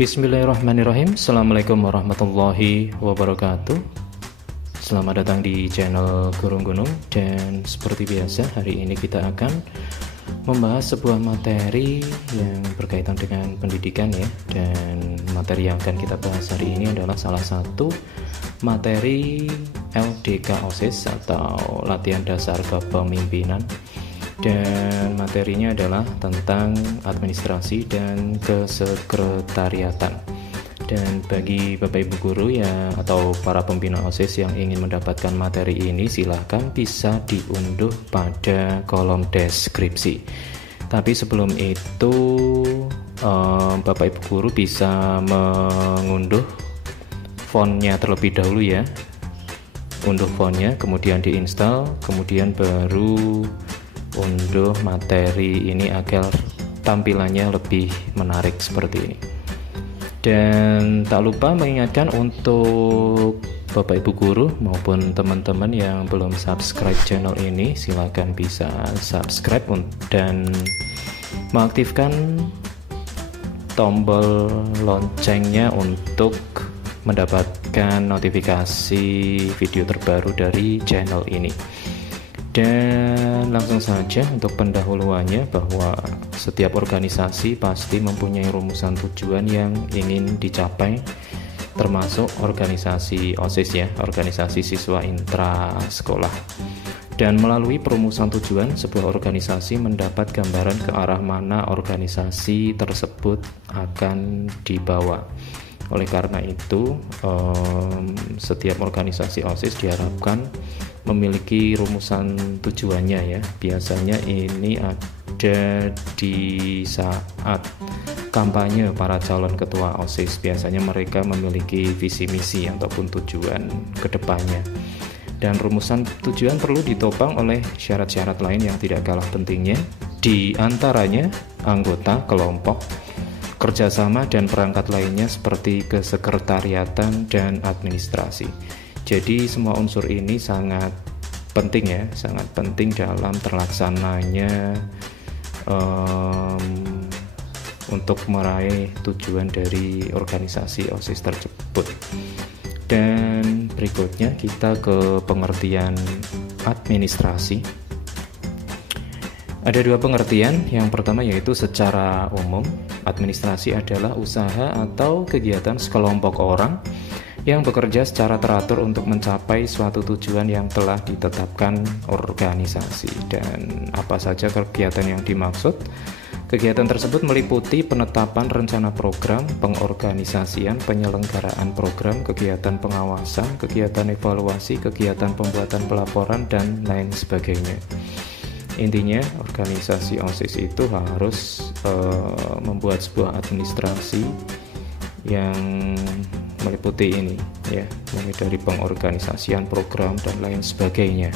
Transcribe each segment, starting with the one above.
Bismillahirrahmanirrahim. Assalamualaikum warahmatullahi wabarakatuh. Selamat datang di channel Gurung Gunung. Dan seperti biasa, hari ini kita akan membahas sebuah materi yang berkaitan dengan pendidikan ya. Dan materi yang akan kita bahas hari ini adalah salah satu materi LDK OSIS atau latihan dasar kepemimpinan. Dan materinya adalah tentang administrasi dan kesekretariatan. Dan bagi Bapak Ibu guru ya atau para pembina OSIS yang ingin mendapatkan materi ini, silahkan bisa diunduh pada kolom deskripsi. Tapi sebelum itu Bapak Ibu guru bisa mengunduh fontnya terlebih dahulu ya. Unduh fontnya, kemudian diinstal, kemudian baru unduh materi ini agar tampilannya lebih menarik seperti ini. Dan tak lupa mengingatkan untuk Bapak Ibu guru maupun teman-teman yang belum subscribe channel ini, silakan bisa subscribe dan mengaktifkan tombol loncengnya untuk mendapatkan notifikasi video terbaru dari channel ini. Dan langsung saja untuk pendahuluannya, bahwa setiap organisasi pasti mempunyai rumusan tujuan yang ingin dicapai, termasuk organisasi OSIS ya, organisasi siswa intra sekolah. Dan melalui perumusan tujuan, sebuah organisasi mendapat gambaran ke arah mana organisasi tersebut akan dibawa. Oleh karena itu, setiap organisasi OSIS diharapkan memiliki rumusan tujuannya ya. Biasanya ini ada di saat kampanye para calon ketua OSIS. Biasanya mereka memiliki visi misi ataupun tujuan kedepannya. Dan rumusan tujuan perlu ditopang oleh syarat-syarat lain yang tidak kalah pentingnya, di antaranya anggota kelompok, kerjasama dan perangkat lainnya seperti kesekretariatan dan administrasi. Jadi semua unsur ini sangat penting ya, sangat penting dalam terlaksananya untuk meraih tujuan dari organisasi OSIS tersebut. Dan berikutnya kita ke pengertian administrasi. Ada dua pengertian. Yang pertama yaitu secara umum, administrasi adalah usaha atau kegiatan sekelompok orang yang bekerja secara teratur untuk mencapai suatu tujuan yang telah ditetapkan organisasi. Dan apa saja kegiatan yang dimaksud? Kegiatan tersebut meliputi penetapan rencana program, pengorganisasian, penyelenggaraan program, kegiatan pengawasan, kegiatan evaluasi, kegiatan pembuatan pelaporan, dan lain sebagainya. Intinya, organisasi OSIS itu harus membuat sebuah administrasi yang meliputi ini ya, mulai dari pengorganisasian program dan lain sebagainya.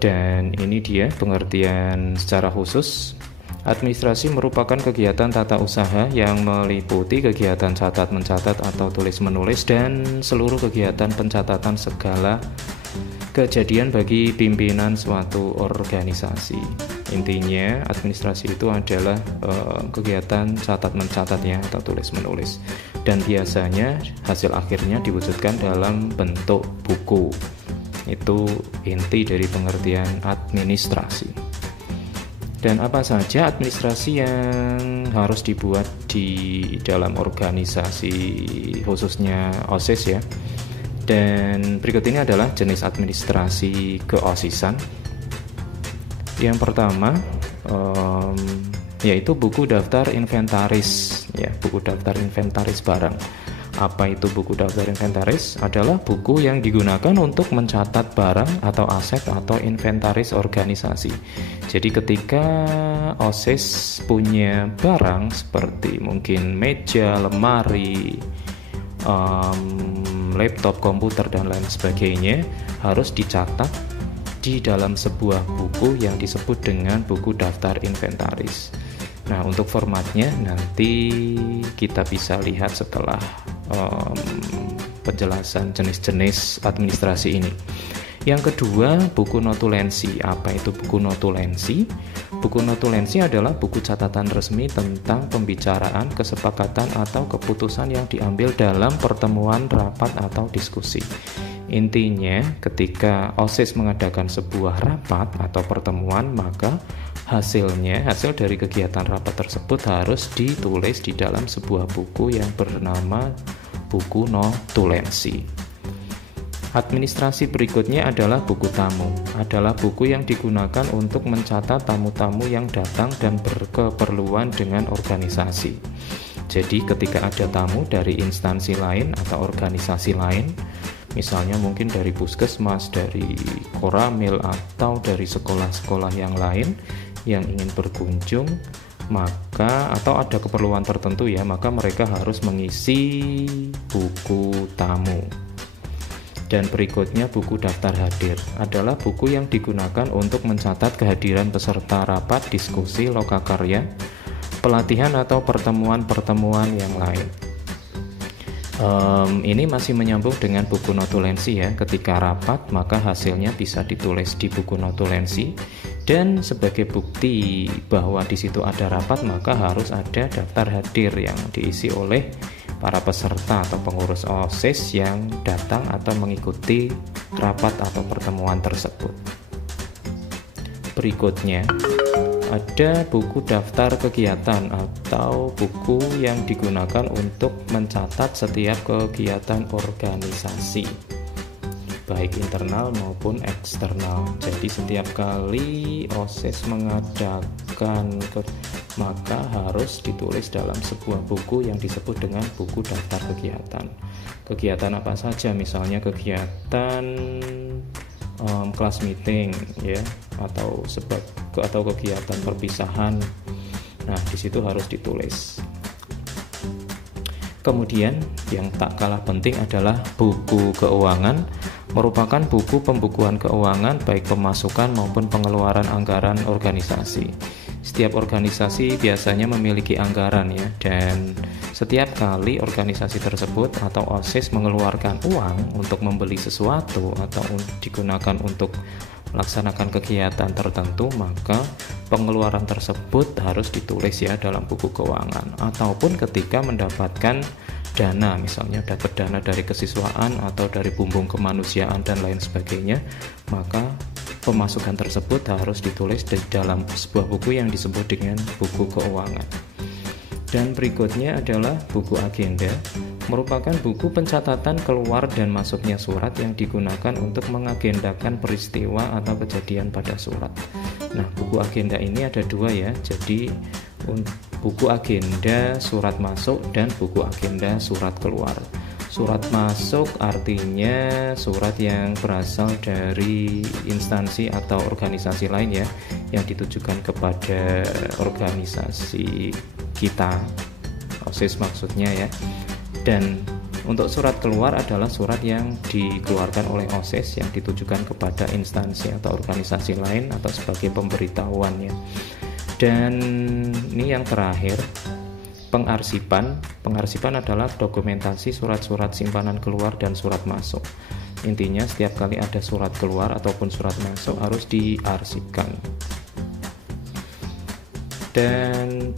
Dan ini dia pengertian secara khusus. Administrasi merupakan kegiatan tata usaha yang meliputi kegiatan catat mencatat atau tulis menulis dan seluruh kegiatan pencatatan segala kejadian bagi pimpinan suatu organisasi. Intinya administrasi itu adalah kegiatan catat mencatatnya atau tulis menulis, dan biasanya hasil akhirnya diwujudkan dalam bentuk buku. Itu inti dari pengertian administrasi. Dan apa saja administrasi yang harus dibuat di dalam organisasi khususnya OSIS ya. Dan berikut ini adalah jenis administrasi keosisan. Yang pertama yaitu buku daftar inventaris ya, buku daftar inventaris barang. Apa itu buku daftar inventaris? Adalah buku yang digunakan untuk mencatat barang atau aset atau inventaris organisasi. Jadi ketika OSIS punya barang seperti mungkin meja, lemari, laptop, komputer, dan lain sebagainya, harus dicatat di dalam sebuah buku yang disebut dengan buku daftar inventaris. Nah, untuk formatnya nanti kita bisa lihat setelah penjelasan jenis-jenis administrasi ini. Yang kedua, buku notulensi. Apa itu buku notulensi? Buku notulensi adalah buku catatan resmi tentang pembicaraan, kesepakatan, atau keputusan yang diambil dalam pertemuan, rapat, atau diskusi. Intinya, ketika OSIS mengadakan sebuah rapat atau pertemuan, maka hasil dari kegiatan rapat tersebut harus ditulis di dalam sebuah buku yang bernama buku notulensi. Administrasi berikutnya adalah buku tamu. Adalah buku yang digunakan untuk mencatat tamu-tamu yang datang dan berkeperluan dengan organisasi. Jadi ketika ada tamu dari instansi lain atau organisasi lain, misalnya mungkin dari puskesmas, dari koramil, atau dari sekolah-sekolah yang lain yang ingin berkunjung, maka atau ada keperluan tertentu ya, maka mereka harus mengisi buku tamu. Dan berikutnya buku daftar hadir adalah buku yang digunakan untuk mencatat kehadiran peserta rapat, diskusi, lokakarya, pelatihan atau pertemuan-pertemuan yang lain. Ini masih menyambung dengan buku notulensi ya. Ketika rapat maka hasilnya bisa ditulis di buku notulensi, dan sebagai bukti bahwa di situ ada rapat maka harus ada daftar hadir yang diisi oleh para peserta atau pengurus OSIS yang datang atau mengikuti rapat atau pertemuan tersebut. Berikutnya ada buku daftar kegiatan atau buku yang digunakan untuk mencatat setiap kegiatan organisasi, baik internal maupun eksternal. Jadi setiap kali OSIS mengadakan maka harus ditulis dalam sebuah buku yang disebut dengan buku daftar kegiatan. Kegiatan apa saja, misalnya kegiatan kelas meeting ya, atau kegiatan perpisahan. Nah, di situ harus ditulis. Kemudian yang tak kalah penting adalah buku keuangan. Merupakan buku pembukuan keuangan baik pemasukan maupun pengeluaran anggaran organisasi. Setiap organisasi biasanya memiliki anggaran ya, dan setiap kali organisasi tersebut atau OSIS mengeluarkan uang untuk membeli sesuatu atau digunakan untuk melaksanakan kegiatan tertentu, maka pengeluaran tersebut harus ditulis ya dalam buku keuangan. Ataupun ketika mendapatkan dana, misalnya dapat dana dari kesiswaan atau dari bumbung kemanusiaan dan lain sebagainya, maka pemasukan tersebut harus ditulis di dalam sebuah buku yang disebut dengan buku keuangan. Dan berikutnya adalah buku agenda, merupakan buku pencatatan keluar dan masuknya surat yang digunakan untuk mengagendakan peristiwa atau kejadian pada surat. Nah, buku agenda ini ada dua ya, jadi buku agenda surat masuk dan buku agenda surat keluar. Surat masuk artinya surat yang berasal dari instansi atau organisasi lain ya, yang ditujukan kepada organisasi kita, OSIS maksudnya ya. Dan untuk surat keluar adalah surat yang dikeluarkan oleh OSIS yang ditujukan kepada instansi atau organisasi lain atau sebagai pemberitahuan ya. Dan ini yang terakhir, Pengarsipan adalah dokumentasi surat-surat simpanan keluar dan surat masuk. Intinya setiap kali ada surat keluar ataupun surat masuk harus diarsipkan. Dan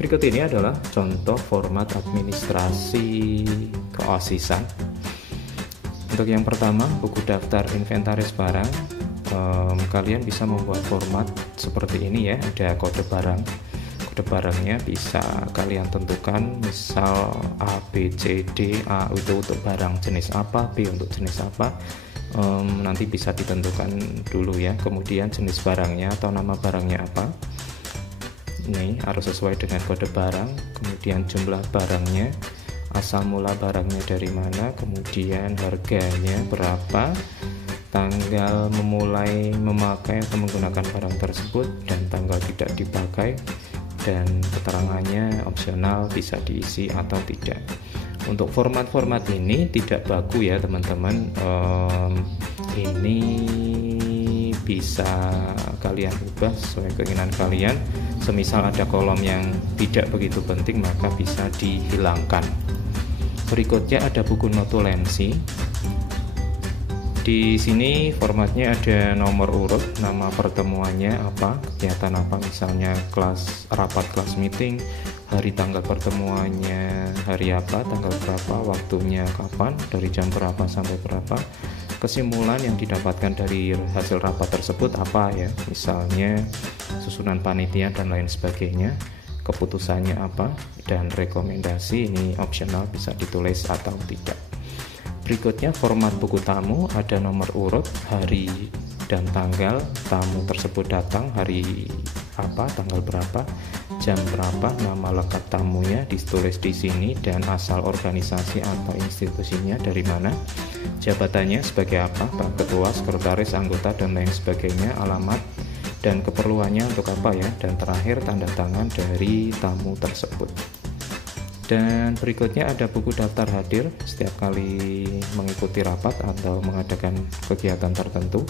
berikut ini adalah contoh format administrasi keosisan. Untuk yang pertama, buku daftar inventaris barang. Kalian bisa membuat format seperti ini ya, ada kode barang. Barangnya bisa kalian tentukan, misal A, B, C, D. A itu untuk barang jenis apa, B untuk jenis apa, nanti bisa ditentukan dulu ya. Kemudian jenis barangnya atau nama barangnya apa, ini harus sesuai dengan kode barang. Kemudian jumlah barangnya, asal mula barangnya dari mana, kemudian harganya berapa, tanggal memulai memakai atau menggunakan barang tersebut, dan tanggal tidak dipakai, dan keterangannya opsional bisa diisi atau tidak. Untuk format-format ini tidak baku ya teman-teman, ini bisa kalian ubah sesuai keinginan kalian. Semisal ada kolom yang tidak begitu penting maka bisa dihilangkan. Berikutnya ada buku notulensi. Di sini formatnya ada nomor urut, nama pertemuannya apa, kegiatan apa, misalnya rapat kelas meeting, hari tanggal pertemuannya hari apa, tanggal berapa, waktunya kapan, dari jam berapa sampai berapa, kesimpulan yang didapatkan dari hasil rapat tersebut apa ya, misalnya susunan panitia dan lain sebagainya, keputusannya apa, dan rekomendasi ini opsional, bisa ditulis atau tidak. Berikutnya format buku tamu, ada nomor urut, hari dan tanggal tamu tersebut datang, hari apa, tanggal berapa, jam berapa, nama lengkap tamunya ditulis di sini, dan asal organisasi atau institusinya dari mana, jabatannya sebagai apa, Pak Ketua, Sekretaris, anggota dan lain sebagainya, alamat dan keperluannya untuk apa ya, dan terakhir tanda tangan dari tamu tersebut. Dan berikutnya ada buku daftar hadir. Setiap kali mengikuti rapat atau mengadakan kegiatan tertentu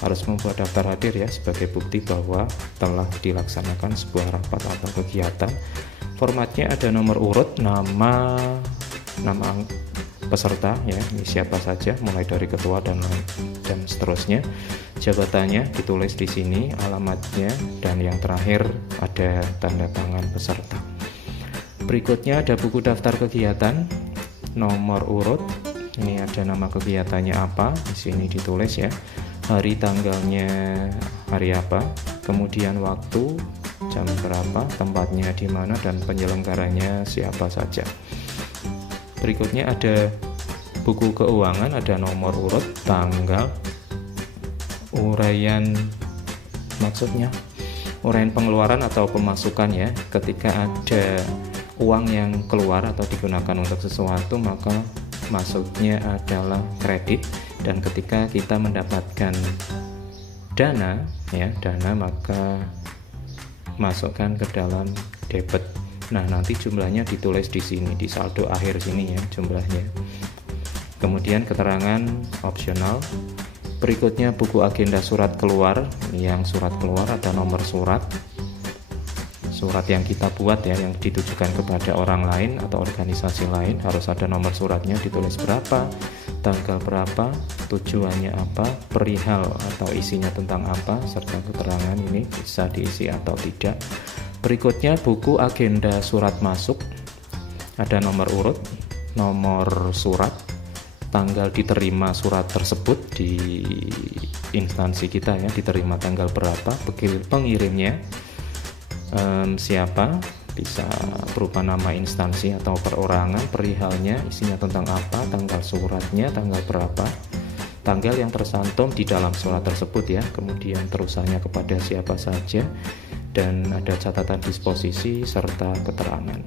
harus membuat daftar hadir ya, sebagai bukti bahwa telah dilaksanakan sebuah rapat atau kegiatan. Formatnya ada nomor urut, nama peserta ya, ini siapa saja, mulai dari ketua dan seterusnya. Jabatannya ditulis di sini, alamatnya, dan yang terakhir ada tanda tangan peserta. Berikutnya ada buku daftar kegiatan, nomor urut. Ini ada nama kegiatannya apa, di sini ditulis ya. Hari tanggalnya hari apa, kemudian waktu, jam berapa, tempatnya di mana, dan penyelenggaranya siapa saja. Berikutnya ada buku keuangan, ada nomor urut, tanggal, uraian, maksudnya uraian pengeluaran atau pemasukan ya. Ketika ada uang yang keluar atau digunakan untuk sesuatu, maka masuknya adalah kredit, dan ketika kita mendapatkan dana maka masukkan ke dalam debit. Nah, nanti jumlahnya ditulis di sini, di saldo akhir sini ya jumlahnya. Kemudian keterangan opsional. Berikutnya buku agenda surat keluar. Yang surat keluar ada nomor surat yang kita buat ya, yang ditujukan kepada orang lain atau organisasi lain, harus ada nomor suratnya, ditulis berapa, tanggal berapa, tujuannya apa, perihal atau isinya tentang apa, serta keterangan ini bisa diisi atau tidak. Berikutnya buku agenda surat masuk, ada nomor urut, nomor surat, tanggal diterima surat tersebut di instansi kita ya, diterima tanggal berapa, pengirimnya siapa, bisa berupa nama instansi atau perorangan, perihalnya isinya tentang apa, tanggal suratnya tanggal berapa, tanggal yang tersantum di dalam surat tersebut ya, kemudian terusannya kepada siapa saja, dan ada catatan disposisi serta keterangan.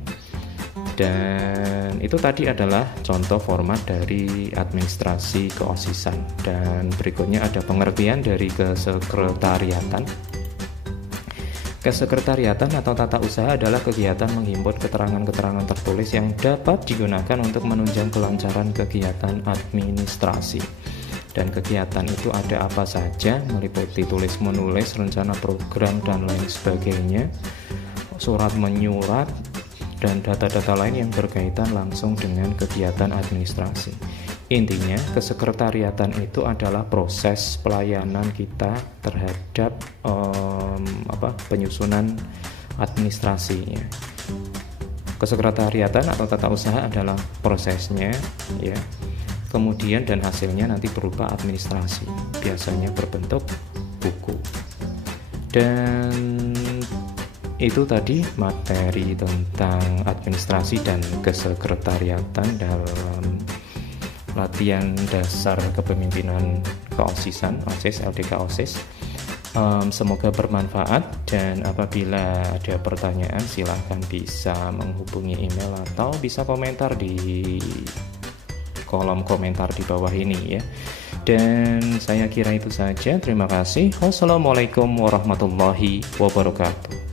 Dan itu tadi adalah contoh format dari administrasi keosisan. Dan berikutnya ada pengertian dari kesekretariatan. Kesekretariatan atau tata usaha adalah kegiatan menghimpun keterangan-keterangan tertulis yang dapat digunakan untuk menunjang kelancaran kegiatan administrasi. Dan kegiatan itu ada apa saja, meliputi tulis menulis, rencana program dan lain sebagainya, surat menyurat, dan data-data lain yang berkaitan langsung dengan kegiatan administrasi. Intinya, kesekretariatan itu adalah proses pelayanan kita terhadap penyusunan administrasinya. Kesekretariatan atau tata usaha adalah prosesnya ya. Kemudian dan hasilnya nanti berupa administrasi, biasanya berbentuk buku. Dan itu tadi materi tentang administrasi dan kesekretariatan dalam latihan dasar kepemimpinan keosisan OSIS LDK OSIS. Semoga bermanfaat, dan apabila ada pertanyaan silahkan bisa menghubungi email atau bisa komentar di kolom komentar di bawah ini ya. Dan saya kira itu saja. Terima kasih. Wassalamualaikum warahmatullahi wabarakatuh.